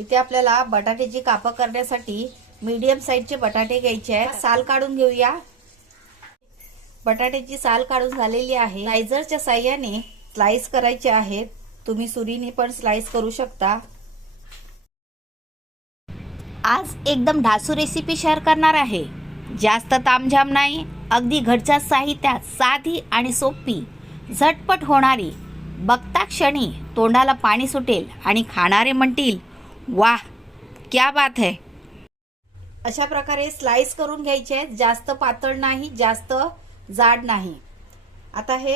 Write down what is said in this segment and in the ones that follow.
इथे आपल्याला बटाट्याची कापं करण्यासाठी मीडियम साईजचे बटाटे घ्यायचे आहेत। साल काढून घेऊया। बटाट्याची साल काढून झालेली आहे। स्लायझरच्या साहाय्याने स्लाइस करायचे आहेत। तुम्ही सुरीने पण स्लाइस करू शकता। आज एकदम ढासू रेसिपी शेअर करणार आहे। जास्त तामझाम नाही, अगदी घरच्या साहित्यात साधी आणि सोपी झटपट होणारी, बघता क्षणी तोंडाला पाणी सुटेल आणि खाणारे म्हणतील वाह क्या बात है। अशा प्रकारे स्लाइस करून घ्यायचे आहेत। जास्त पातळ नाही, जास्त जाड नाही। आता हे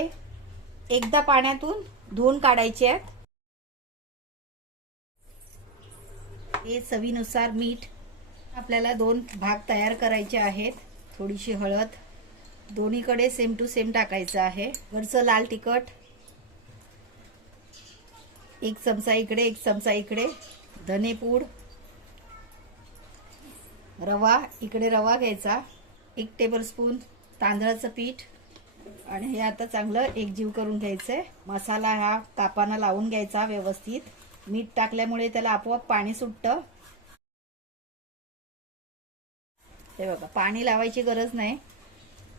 एकदा पाण्यातून धुवून काढायचे आहेत। हे चवीनुसार मीठ, आपल्याला 2 भाग तयार करायचे आहेत। थोडीशी हळद, दोन्हीकडे सेम टू सेम टाकायचं आहे। वरचं लाल तिखट 1 चमचा इकडे 1 चमचा इकडे, धनेपूड, रवा, इकडे रवा घ्यायचा 1 टेबलस्पून, तांदळाचं पीठ, आणि हे आता चांगलं एकजीव करून घ्यायचंय। मसाला हा कापांना लावून घ्यायचा व्यवस्थित। मीठ टाकल्यामुळे त्याला आपोआप पाणी सुटतं। हे बघा, पाणी लावायची गरज नाही,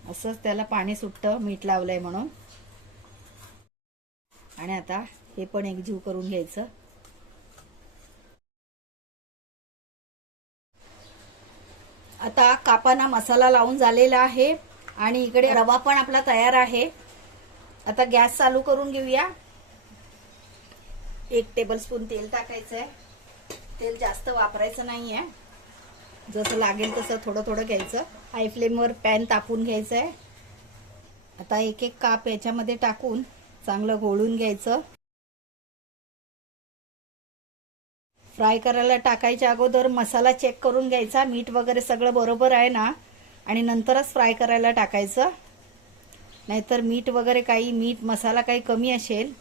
असंच त्याला पाणी सुटतं मीठ लावलंय म्हणून। आणि आता हे पण एकजीव करून घ्यायचं। आता कापांना मसाला लावून झालेला आहे आणि इकडे रवा पण आपला तयार आहे। आता गॅस चालू करून घेऊया। 1 टेबलस्पून तेल टाकायचंय। तेल जास्त वापरायचं नाहीये, जसं लागेल तसं थोडं थोडं घ्यायचं। हाय फ्लेमवर पॅन तापून घ्यायचंय। आता एक एक काप याच्यामध्ये टाकून चांगलं घोळून घ्यायचं। फ्राय करायला टाकायच्या अगोदर मसाला चेक करून घ्यायचा, मीठ वगैरे सगळं बरोबर आहे ना, आणि नंतरच फ्राय करायला टाकायचं। नाहीतर मीठ मसाला काही कमी असेल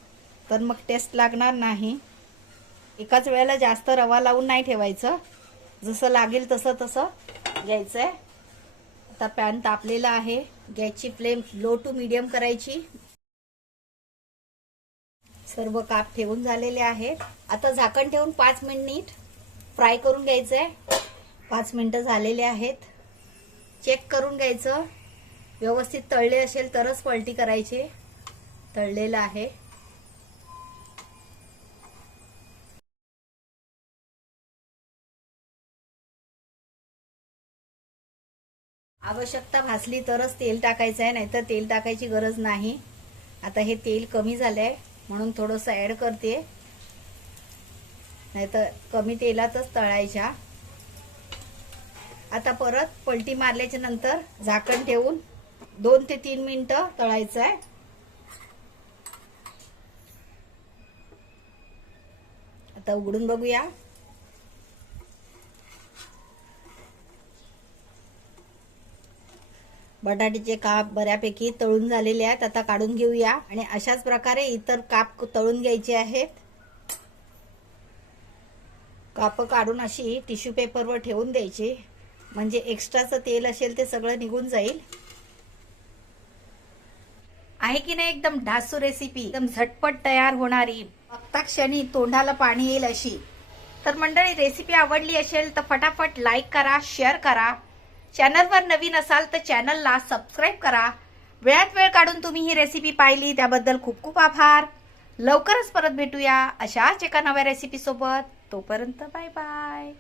तर मग टेस्ट लागणार नाही। एकाच वेळेला जास्त रवा लावून नाही ठेवायचं, जसं लागेल तसं तसं घ्यायचंय। आता पॅन तापलेला आहे, गॅसची फ्लेम लो टू मीडियम करायची। सर्व काप ठेवून झालेले आहेत। आता झाकण ठेवून 5 मिनिट फ्राय करून घ्यायचंय। 5 मिनिटं झालेले आहेत। चेक करून घ्यायचं, व्यवस्थित तळले असेल तरच पलटी करायची। तळलेलं आहे। आवश्यकता भासली तरच तेल टाकायचं आहे, नाहीतर तेल टाकायची गरज नाही। आता हे तेल कमी झालंय म्हणून थोडंसं ऍड करते, नाहीतर कमी तेलातच तळायच्या। आता परत पलटी मारल्याच्या नंतर झाकण ठेवून 2 ते 3 मिनिटं तळायचं आहे। आता उघडून बघूया। बटाट्याचे काप बऱ्यापैकी तळून झालेले आहेत। आता काढून घेऊया आणि अशाच प्रकारे इतर काप तळून घ्यायचे आहेत। काप काढून अशी टिश्यू पेपरवर ठेवून द्यायची, म्हणजे एक्स्ट्राचं तेल असेल ते सगळं निघून जाईल। आहे की नाही एकदम ढासू रेसिपी, एकदम झटपट तयार होणारी, बघता क्षणी तोंडाला पाणी येईल अशी। तर मंडळी, रेसिपी आवडली असेल तर फटाफट लाईक करा, शेअर करा। चॅनलवर नवीन असाल तर चॅनलला सबस्क्राईब करा। वेळात वेळ काढून तुम्ही ही रेसिपी पाहिली त्याबद्दल खूप खूप आभार। लवकरच परत भेटूया अशाच एका नव्या रेसिपी सोबत। तोपर्यंत बाय बाय।